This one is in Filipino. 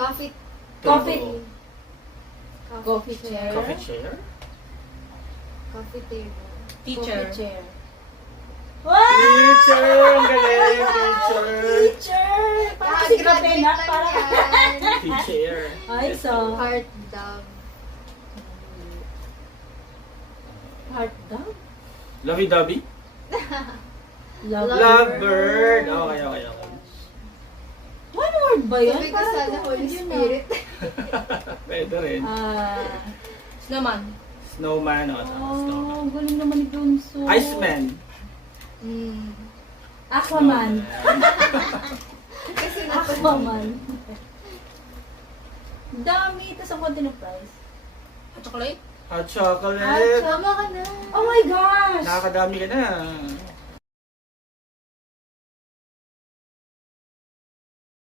Coffee. Coffee. Coffee. Coffee chair. Coffee chair? Coffee table. Teacher. Coffee chair. Teacher! Ang galing! Teacher! Teacher! Parang si Graduate Kapena. lang Parang... yan. Teacher. Ay, so... Heart dog. Heart dog? Lovey-dovey? Lovebird! Okay, okay, okay. One word ba yan? Sabi ko Parang sana two Holy word yun, Spirit. Pwede rin. Snowman. Snowman o snowman. Oh, galing naman ni Bunso. Iceman. Aquaman. Kasi Aquaman. Dami. Tapos ang konti ng price. Chocolate. Hot chocolate. Tama ka na. Oh my gosh! Nakakadami ka na.